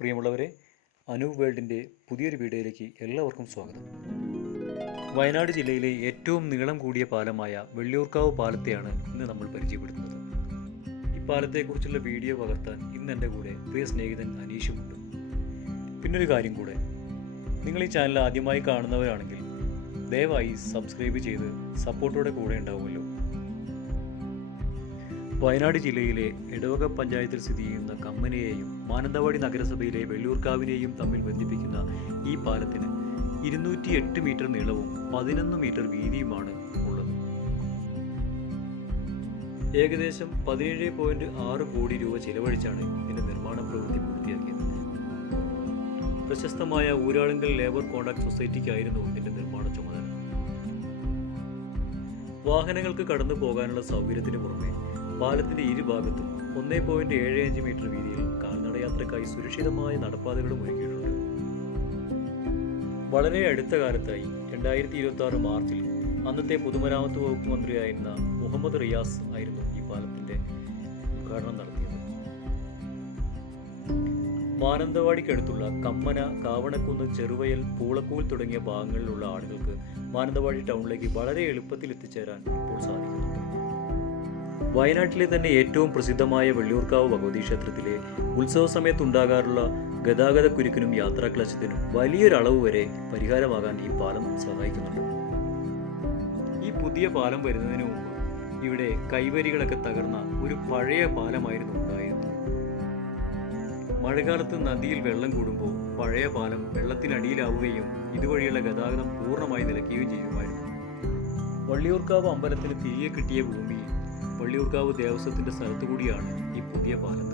പ്രിയമുള്ളവരെ, അനൂപ് വേൾഡിൻ്റെ പുതിയൊരു വീഡിയോയിലേക്ക് എല്ലാവർക്കും സ്വാഗതം. വയനാട് ജില്ലയിലെ ഏറ്റവും നീളം കൂടിയ പാലമായ വെള്ളിയൂർക്കാവ് പാലത്തെയാണ് ഇന്ന് നമ്മൾ പരിചയപ്പെടുത്തുന്നത്. ഈ പാലത്തെക്കുറിച്ചുള്ള വീഡിയോ പകർത്താൻ ഇന്ന് എൻ്റെ കൂടെ പ്രിയ സ്നേഹിതൻ അനീഷുമുണ്ട്. പിന്നൊരു കാര്യം കൂടെ, നിങ്ങൾ ഈ ചാനൽ ആദ്യമായി കാണുന്നവരാണെങ്കിൽ ദയവായി സബ്സ്ക്രൈബ് ചെയ്ത് സപ്പോർട്ടോടെ കൂടെ ഉണ്ടാവുമല്ലോ. വയനാട് ജില്ലയിലെ എടവക പഞ്ചായത്തിൽ സ്ഥിതി ചെയ്യുന്ന കമ്മനയെയും മാനന്തവാടി നഗരസഭയിലെ വെള്ളിയൂർക്കാവിനെയും തമ്മിൽ ബന്ധിപ്പിക്കുന്ന ഈ പാലത്തിന് 208 മീറ്റർ നീളവും 11 മീറ്റർ വീതിയുമാണ് ഉള്ളത്. ഏകദേശം 17.6 കോടി രൂപ ചെലവഴിച്ചാണ് ഇതിന്റെ നിർമ്മാണ പ്രവൃത്തി പൂർത്തിയാക്കിയത്. പ്രശസ്തമായ ഊരാളുങ്കൽ ലേബർ കോൺട്രാക്ട് സൊസൈറ്റിക്കായിരുന്നു ഇതിന്റെ നിർമ്മാണ ചുമതല. വാഹനങ്ങൾക്ക് കടന്നു പോകാനുള്ള സൗകര്യത്തിന് പുറമെ പാലത്തിന്റെ ഇരുഭാഗത്തും 1.75 മീറ്റർ വീതിയിൽ കാൽനടയാത്രയ്ക്കായി സുരക്ഷിതമായ നടപ്പാതകളും ഒരുക്കിയിട്ടുണ്ട്. വളരെ അടുത്ത കാലത്തായി 2026 മാർച്ചിൽ അന്നത്തെ പൊതുമരാമത്ത് വകുപ്പ് മന്ത്രിയായിരുന്ന മുഹമ്മദ് റിയാസ് ആയിരുന്നു ഈ പാലത്തിന്റെ ഉദ്ഘാടനം നടത്തിയത്. മാനന്തവാടിക്കടുത്തുള്ള കമ്മന, കാവണക്കുന്ന്, ചെറുവയൽ, പൂളക്കൂൽ തുടങ്ങിയ ഭാഗങ്ങളിലുള്ള ആളുകൾക്ക് മാനന്തവാടി ടൗണിലേക്ക് വളരെ എളുപ്പത്തിൽ എത്തിച്ചേരാൻ ഇപ്പോൾ സാധിക്കുന്നുണ്ട്. വയനാട്ടിലെ തന്നെ ഏറ്റവും പ്രസിദ്ധമായ വെള്ളിയൂർക്കാവ് ഭഗവതി ക്ഷേത്രത്തിലെ ഉത്സവ സമയത്തുണ്ടാകാറുള്ള ഗതാഗത കുരുക്കിനും യാത്രാക്ലേശത്തിനും വലിയൊരളവ് വരെ പരിഹാരമാകാൻ ഈ പാലം സഹായിക്കുന്നുണ്ട്. ഈ പുതിയ പാലം വരുന്നതിന് മുമ്പ് ഇവിടെ കൈവരികളൊക്കെ തകർന്ന ഒരു പഴയ പാലമായിരുന്നു ഉണ്ടായിരുന്നത്. മഴക്കാലത്ത് നദിയിൽ വെള്ളം കൂടുമ്പോൾ പഴയ പാലം വെള്ളത്തിനടിയിലാവുകയും ഇതുവഴിയുള്ള ഗതാഗതം പൂർണ്ണമായി നിലയ്ക്കുകയും ചെയ്യുമായിരുന്നു. വള്ളിയൂർക്കാവ് അമ്പലത്തിന് തിരികെ കിട്ടിയ ഭൂമിയിൽ വള്ളിയൂർക്കാവ് ദേവസ്വത്തിന്റെ സ്ഥലത്തു കൂടിയാണ് ഈ പുതിയ പാലം.